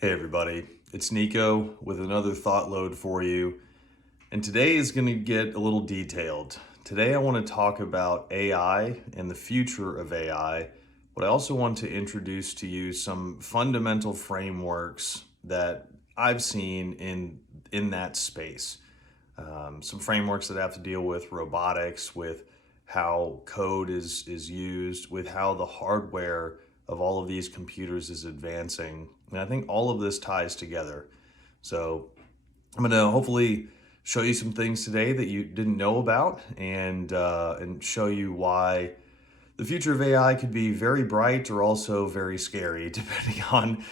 Hey everybody, it's Nico with another ThoughtLoad for you. And today is going to get a little detailed. Today I want to talk about AI and the future of AI, but I also want to introduce to you some fundamental frameworks that I've seen in that space. Some frameworks that have to deal with robotics, with how code is used, with how the hardware of all of these computers is advancing. And I think all of this ties together. So I'm going to hopefully show you some things today that you didn't know about, and show you why the future of AI could be very bright or also very scary, depending on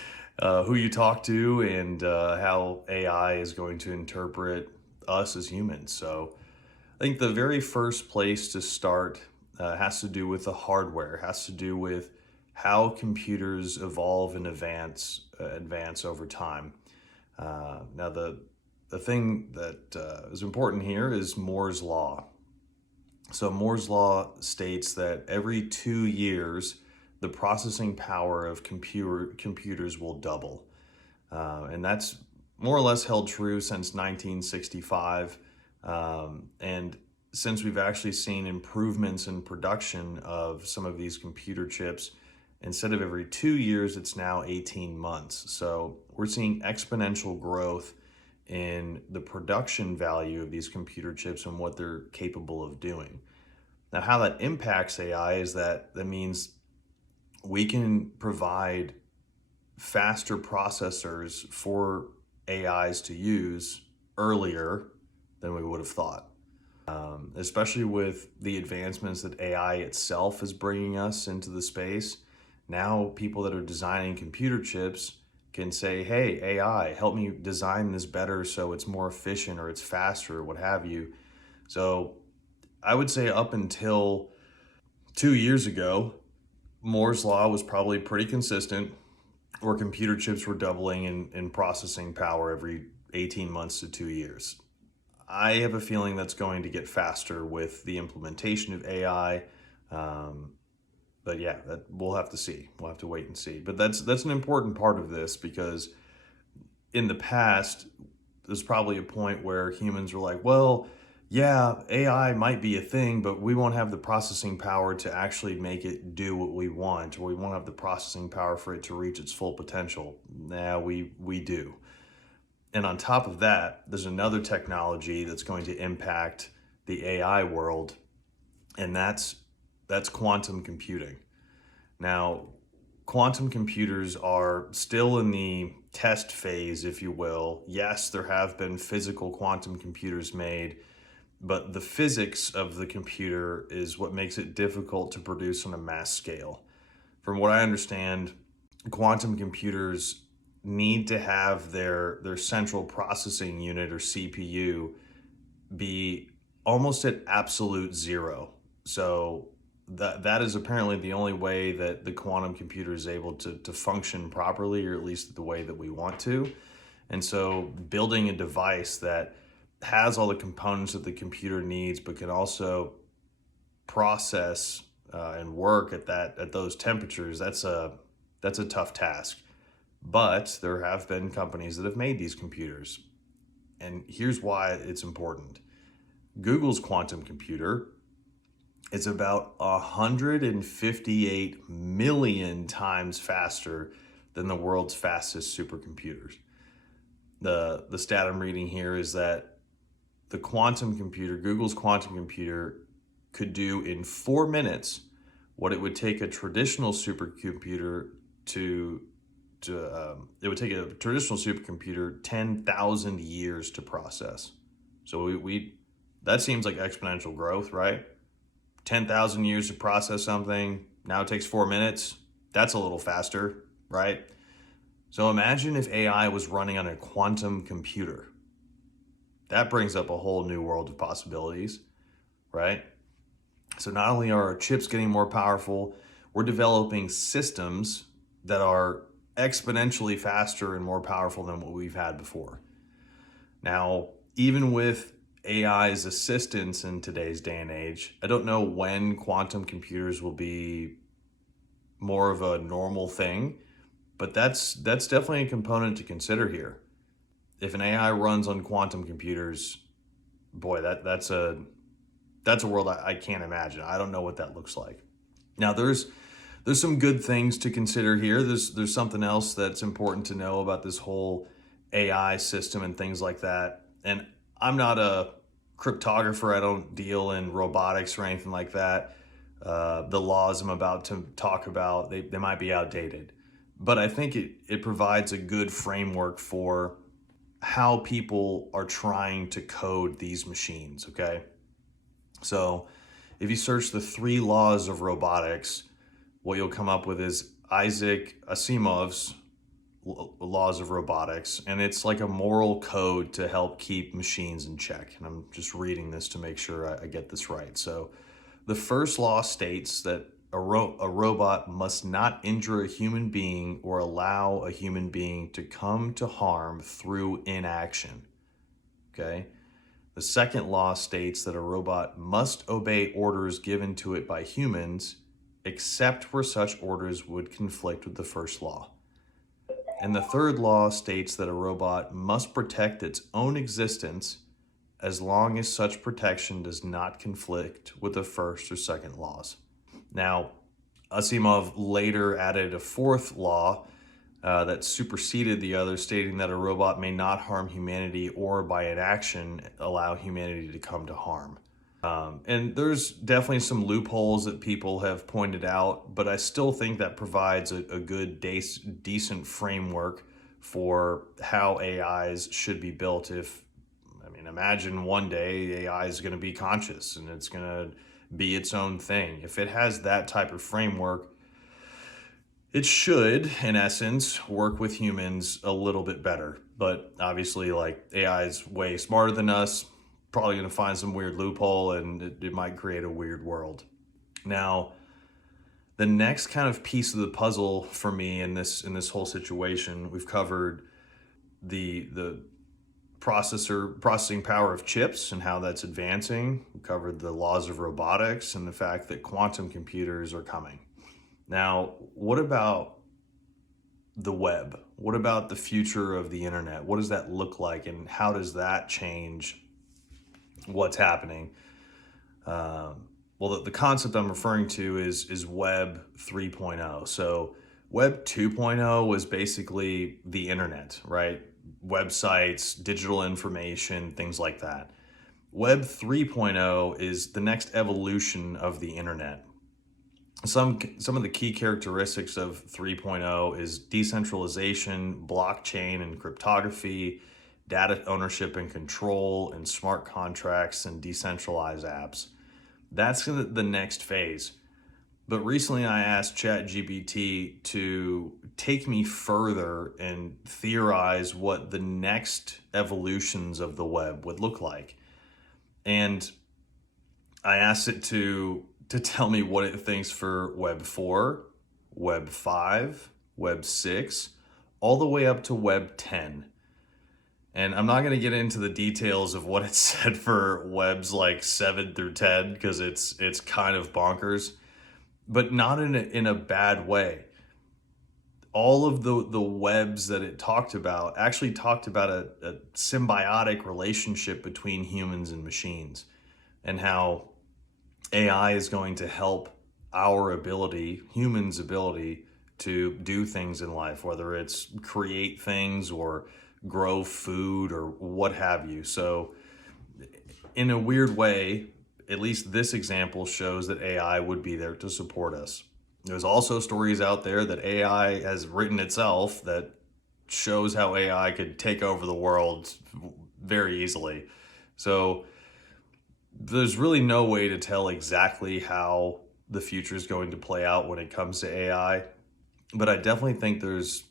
who you talk to and how AI is going to interpret us as humans. So I think the very first place to start has to do with the hardware, has to do with how computers evolve and advance over time. Now, the thing that is important here is Moore's law. So Moore's law states that every 2 years, the processing power of computers will double, and that's more or less held true since 1965. And since we've actually seen improvements in production of some of these computer chips, instead of every 2 years, it's now 18 months. So we're seeing exponential growth in the production value of these computer chips and what they're capable of doing. Now, how that impacts AI is that means we can provide faster processors for AIs to use earlier than we would have thought. Especially with the advancements that AI itself is bringing us into the space. Now, people that are designing computer chips can say, hey, AI, help me design this better so it's more efficient or it's faster or what have you. So I would say up until 2 years ago, Moore's law was probably pretty consistent, where computer chips were doubling in processing power every 18 months to 2 years. I have a feeling that's going to get faster with the implementation of AI. Um, but yeah, we'll have to see. We'll have to wait and see. But that's an important part of this, because in the past, there's probably a point where humans were like, well, yeah, AI might be a thing, but we won't have the processing power to actually make it do what we want, or we won't have the processing power for it to reach its full potential. Now we do. And on top of that, there's another technology that's going to impact the AI world, and that's quantum computing. Now, quantum computers are still in the test phase, if you will. Yes, there have been physical quantum computers made, but the physics of the computer is what makes it difficult to produce on a mass scale. From what I understand, quantum computers need to have their central processing unit, or CPU, be almost at absolute zero. So that is apparently the only way that the quantum computer is able to function properly, or at least the way that we want to. And so building a device that has all the components that the computer needs, but can also process and work at those temperatures, that's a tough task. But there have been companies that have made these computers. And here's why it's important. Google's quantum computer is about 158 million times faster than the world's fastest supercomputers. The stat I'm reading here is that the quantum computer, Google's quantum computer, could do in 4 minutes what it would take a traditional supercomputer it would take a traditional supercomputer 10,000 years to process. So we that seems like exponential growth, right? 10,000 years to process something. Now it takes 4 minutes. That's a little faster, right? So imagine if AI was running on a quantum computer. That brings up a whole new world of possibilities, right? So not only are our chips getting more powerful, we're developing systems that are exponentially faster and more powerful than what we've had before. Now, even with AI's assistance in today's day and age, I don't know when quantum computers will be more of a normal thing. But that's definitely a component to consider here. If an AI runs on quantum computers, boy, that's a world I can't imagine. I don't know what that looks like. Now there's some good things to consider here. There's something else that's important to know about this whole AI system and things like that. And I'm not a cryptographer. I don't deal in robotics or anything like that. The laws I'm about to talk about, they might be outdated. But I think it provides a good framework for how people are trying to code these machines, okay? So if you search the three laws of robotics, what you'll come up with is Isaac Asimov's laws of robotics, and it's like a moral code to help keep machines in check. And I'm just reading this to make sure I get this right. So the first law states that a robot must not injure a human being or allow a human being to come to harm through inaction. Okay? The second law states that a robot must obey orders given to it by humans, except where such orders would conflict with the first law. And the third law states that a robot must protect its own existence as long as such protection does not conflict with the first or second laws. Now, Asimov later added a fourth law that superseded the other, stating that a robot may not harm humanity or by inaction allow humanity to come to harm. And there's definitely some loopholes that people have pointed out, but I still think that provides a good, decent framework for how AIs should be built. Imagine one day AI is going to be conscious and it's going to be its own thing. If it has that type of framework, it should, in essence, work with humans a little bit better. But obviously, like, AI is way smarter than us, probably going to find some weird loophole, and it might create a weird world. Now, the next kind of piece of the puzzle for me in this whole situation, we've covered the processing power of chips and how that's advancing. We covered the laws of robotics and the fact that quantum computers are coming. Now, what about the web? What about the future of the internet? What does that look like, and how does that change what's happening? Well, the concept I'm referring to is Web 3.0. So Web 2.0 was basically the internet, right? Websites, digital information, things like that. Web 3.0 is the next evolution of the internet. Some of the key characteristics of 3.0 is decentralization, blockchain and cryptography, data ownership and control, and smart contracts and decentralized apps. That's the next phase. But recently I asked ChatGPT to take me further and theorize what the next evolutions of the web would look like. And I asked it to tell me what it thinks for Web 4, Web 5, Web 6, all the way up to Web 10. And I'm not going to get into the details of what it said for webs like 7 through 10 because it's kind of bonkers, but not in a bad way. All of the webs that it talked about actually talked about a symbiotic relationship between humans and machines, and how AI is going to help our ability, humans' ability, to do things in life, whether it's create things or grow food or what have you. So in a weird way, at least this example shows that AI would be there to support us. There's also stories out there that AI has written itself that shows how AI could take over the world very easily. So there's really no way to tell exactly how the future is going to play out when it comes to AI, but I definitely think there's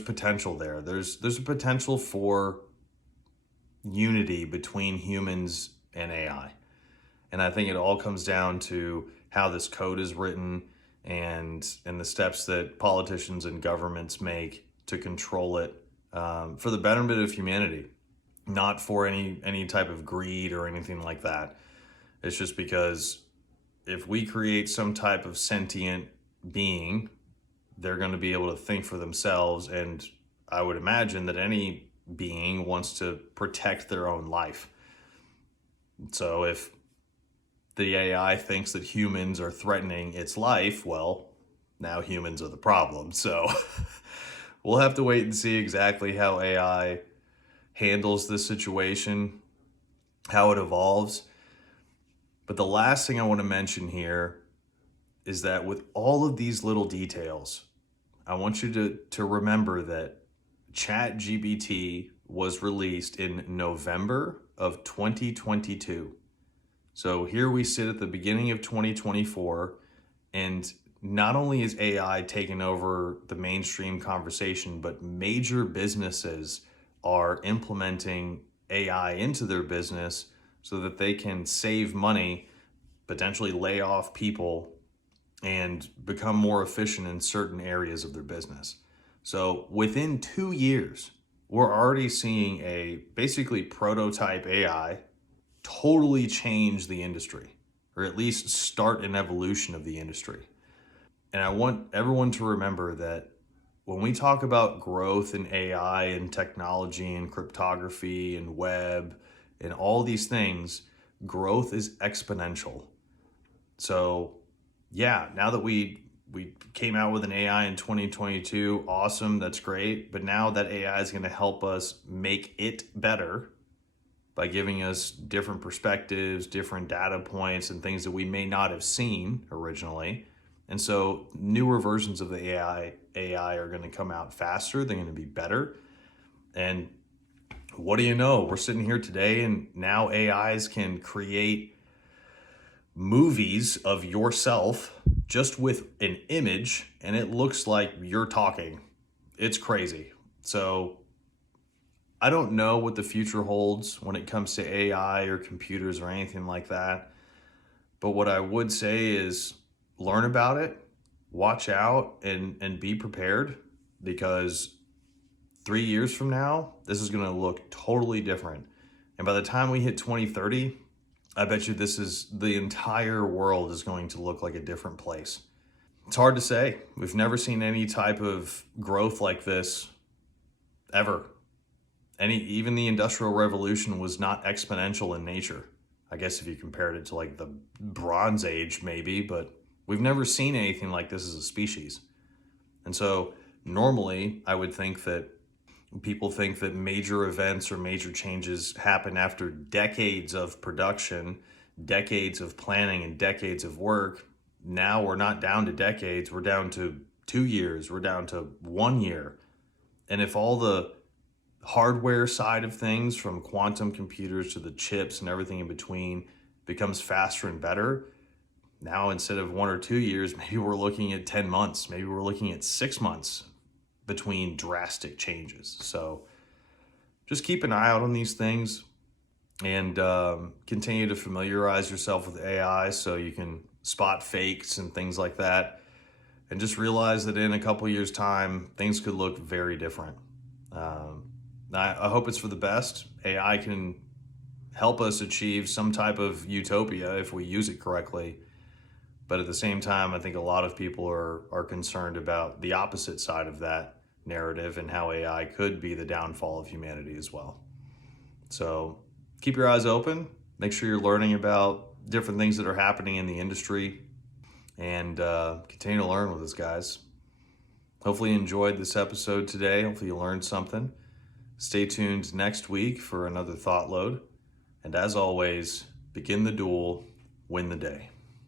potential there. There's a potential for unity between humans and AI. And I think it all comes down to how this code is written and the steps that politicians and governments make to control it, for the betterment of humanity, not for any type of greed or anything like that. It's just because if we create some type of sentient being they're going to be able to think for themselves. And I would imagine that any being wants to protect their own life. So if the AI thinks that humans are threatening its life, well, now humans are the problem. So we'll have to wait and see exactly how AI handles this situation, how it evolves. But the last thing I want to mention here is that with all of these little details, I want you to remember that ChatGPT was released in November of 2022. So here we sit at the beginning of 2024, and not only is AI taking over the mainstream conversation, but major businesses are implementing AI into their business so that they can save money, potentially lay off people, and become more efficient in certain areas of their business. So within 2 years, we're already seeing a basically prototype AI totally change the industry, or at least start an evolution of the industry. And I want everyone to remember that when we talk about growth in AI and technology and cryptography and web and all these things, growth is exponential. So yeah, now that we came out with an AI in 2022, awesome, that's great. But now that AI is going to help us make it better by giving us different perspectives, different data points, and things that we may not have seen originally. And so newer versions of the AI are going to come out faster, they're going to be better. And what do you know? We're sitting here today and now AIs can create movies of yourself just with an image and it looks like you're talking. It's crazy. So I don't know what the future holds when it comes to AI or computers or anything like that. But what I would say is learn about it, watch out, and be prepared, because 3 years from now, this is going to look totally different. And by the time we hit 2030, I bet you the entire world is going to look like a different place. It's hard to say. We've never seen any type of growth like this ever. Even the Industrial Revolution was not exponential in nature. I guess if you compared it to like the Bronze Age, maybe, but we've never seen anything like this as a species. And so normally I would think that people think that major events or major changes happen after decades of production, decades of planning, and decades of work. Now we're not down to decades, we're down to 2 years, we're down to 1 year. And if all the hardware side of things, from quantum computers to the chips and everything in between, becomes faster and better, now instead of 1 or 2 years, maybe we're looking at 10 months, maybe we're looking at 6 months between drastic changes. So just keep an eye out on these things and continue to familiarize yourself with AI so you can spot fakes and things like that. And just realize that in a couple years' time, things could look very different. I hope it's for the best. AI can help us achieve some type of utopia if we use it correctly. But at the same time, I think a lot of people are concerned about the opposite side of that narrative and how AI could be the downfall of humanity as well. So keep your eyes open. Make sure you're learning about different things that are happening in the industry, and continue to learn with us, guys. Hopefully you enjoyed this episode today. Hopefully you learned something. Stay tuned next week for another Thought Load. And as always, begin the duel, win the day.